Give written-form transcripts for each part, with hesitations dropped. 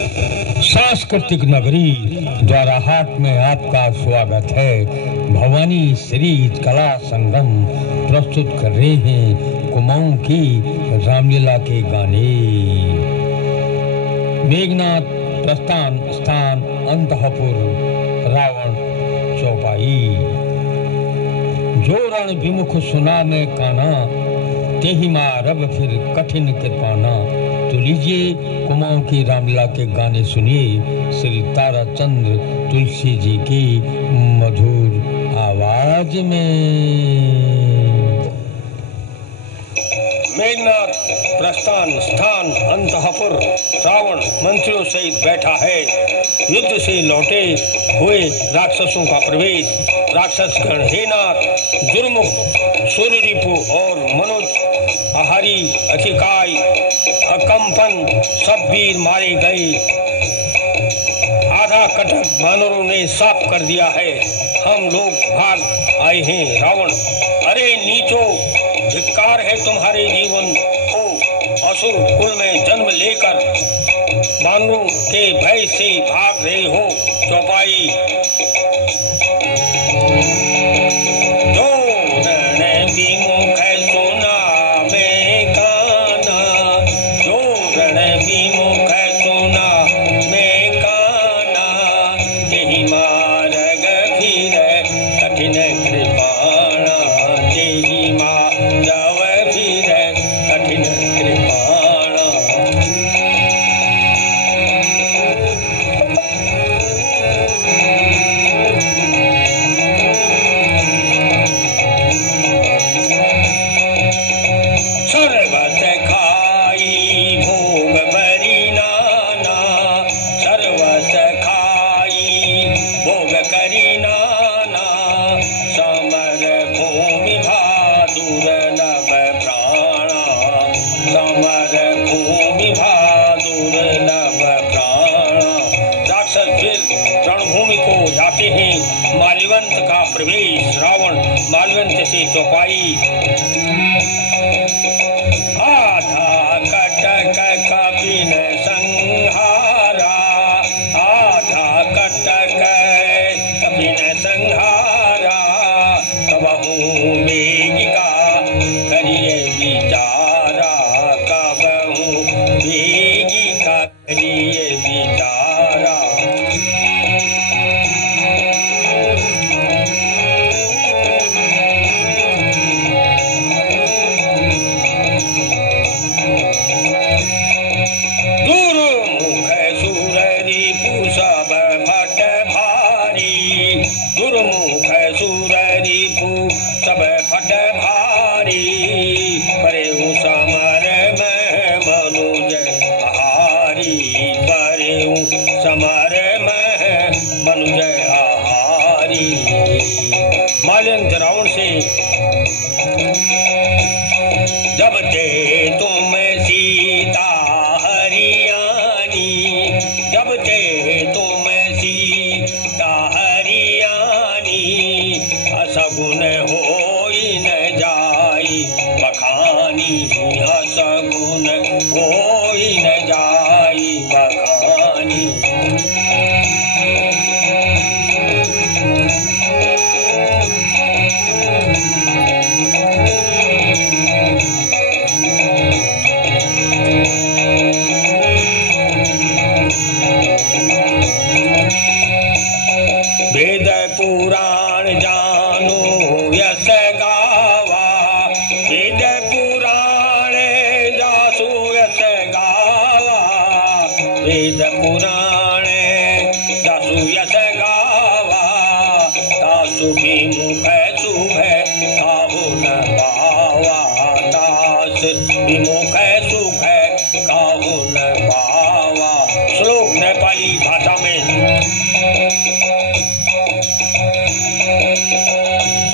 सांस्कृतिक नगरी द्वारा हाट में आपका स्वागत है। भवानी सीरीज कला संगम प्रस्तुत कर रहे हैं कुमाऊं की रामलीला के गाने। मेघनाथ प्रस्थान स्थान अंतःपुर रावण चौपाई। जो रण विमुख सुना में काना, तेहि मारब फिर कठिन कृपाना। तो लीजिए कुमाऊं की रामलीला के गाने सुनिए श्री ताराचंद्र तुलसी जी की मधुर आवाज में। मेघनाथ प्रस्थान स्थान अंतःपुर रावण मंत्रियों सहित बैठा है। युद्ध से लौटे हुए राक्षसों का प्रवेश। राक्षस गण हे नाथ, दुर्मुख सूर्यरिपु और मनोज आहारी अतिकाय अकंपन सब वीर मारे गए। आधा कटक वानरों ने साफ कर दिया है। हम लोग भाग आए हैं रावण। अरे नीचो, धिक्कार है तुम्हारे जीवन को। असुर कुल में जन्म लेकर वानरों के भय से भाग रहे हो। चौपाई। जो रण विमुख सुना में काना, जो रण विमुख सुना में काना, तेहि मार्ग फिर कठिन कृपाणा, तेहि माधव फिर कठिन कृपाणा। सर्वत खाई भोग बरी नाना, सर्वत खाई भोग करी नाना। समर भूमि भादुर नभ प्राणा, समर भूमि भादुर नभ प्राणा। राक्षस फिर रणभूमि को जाते हैं। माल्यवंत का प्रवेश। रावण माल्यवंत से चौपाई। आधा कटक कपिन संहारा, आधा कटक कपिन संहारा। कबहू वेगिका करिए विचारा, कबहू वेगिका करिए विचारा। दुर्मुख सूररिपु सब फट भारी, दुर्मुख सूररिपु सब फट भारी। परेउ समर में मनुज आहारी, परेउ समर में मनुज आहारी। माल्यवंत रावण से जब ते तुम सीता हरियाणी, जब ते तुम सीता हरियाणी। असगुन होई न जाई बखानी, असगुन होई न जाई बखानी। वेद पुराण जानो यस गावा, वेद पुराण जासु यस गावा। वेद पुराण जासु यस गावा, तासु विमुख शुभ काहु न पावा, तास विमुख सुख काहु न पावा। श्लोक नेपाली भाषा में।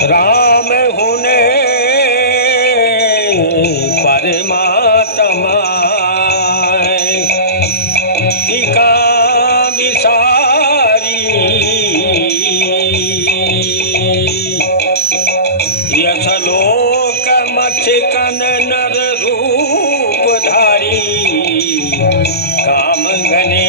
राम होने परमात्मा, टीका विसारी। यश लोक मच्छकन नर रूप धारी, काम घने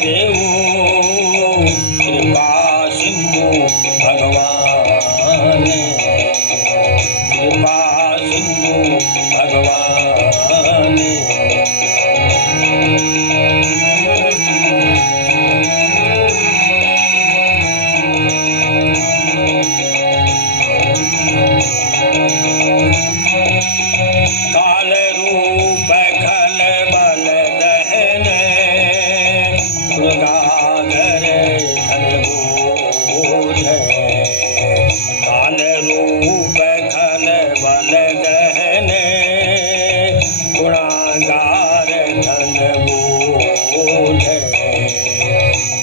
करे वो कृपा सिंधु भगवान, कृपा सिंधु भगवान। काल रूप खल बल दहन दुर्गाधर धन बोध, काल रूप खल बल दहन गुणागार धन बोध।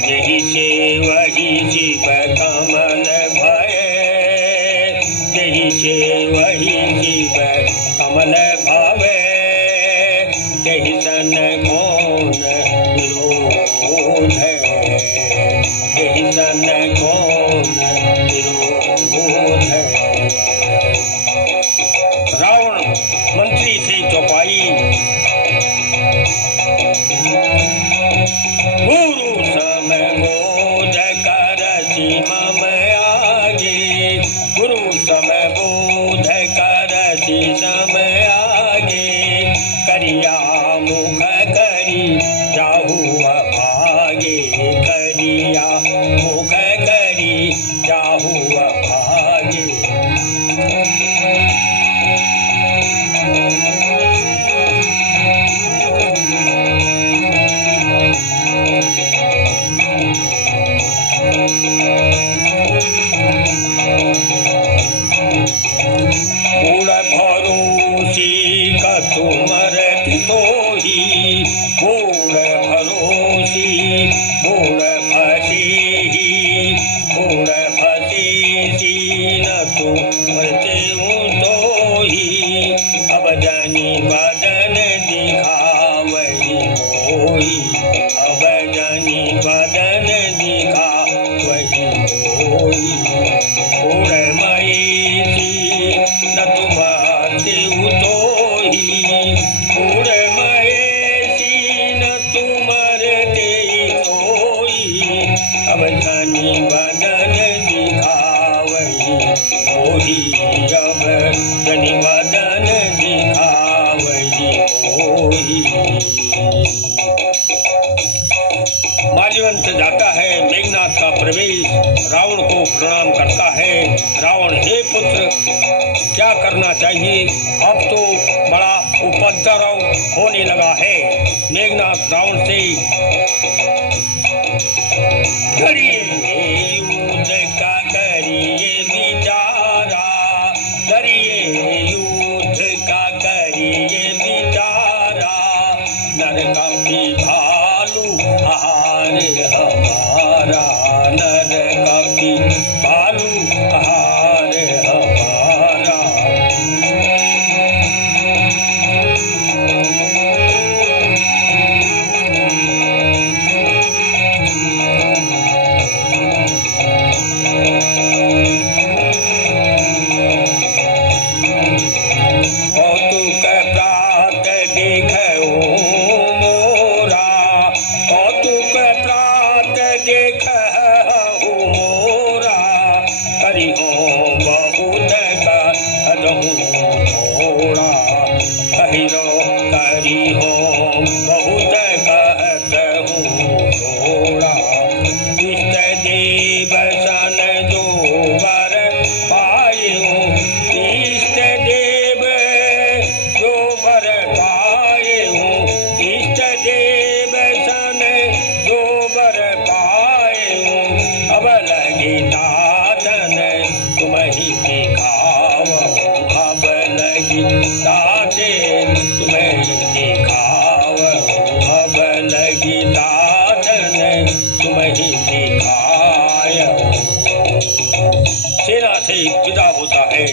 यही से वही जीव कमल भय, यही से वही जीव कमल भावे, यही सन कौन विरोध है, यही सन कौन विरोध है। रावण मंत्री से चौपाई, गुरु सम बोध कर मम आगे, गुरु सम बोध कर सम आगे, करिया मुख करी जाहु अभागे, करिया मुख करी जाहु अभागे। बूढ़ भरोसी तुमर तोही, बूढ़ भरोसी बूढ़ फसेही, बूढ़ फसेसी न तुमते तोही। अब जानी बदन दिखावही मोही, अब जानी बदन दिखावही मोही। बूढ़ मयेसी न तुम्हारे उतोही, बूढ़ महेशी न तुम्हारे तोही। अब धनी बदन दिखावही मोही, अब धनी बदन दिखावही मोही। माल्यवंत जाता है, मेघनाथ का प्रवेश रावण को प्रणाम करता है। रावण, हे पुत्र, क्या करना चाहिए? अब तो बड़ा उपद्रव होने लगा है। मेघनाथ रावण से, करिए युद्ध का करिए विचारा, करिए युद्ध का करिए विचारा, नर कपि भालू आहार हमारा, नर कपि भालू आहार हमारा। कौतुक प्रात देखो मोरा, कौतुक प्रात देखो मोरा, करिहो बहुत कहूँ थोड़ा, कहिरो करिहो बहुत कहूँ थोड़ा। इष्ट देव सन जो वर पायो, इष्ट देव जो वर पायो, इष्ट देव सन जो वर पायो। अब लगे दादन तुम्हें दिखाव, अब लगी दादन तुम्हें दिखाव, अब लगी दादन तुम्हें दिखाय। सेना से विदा होता है।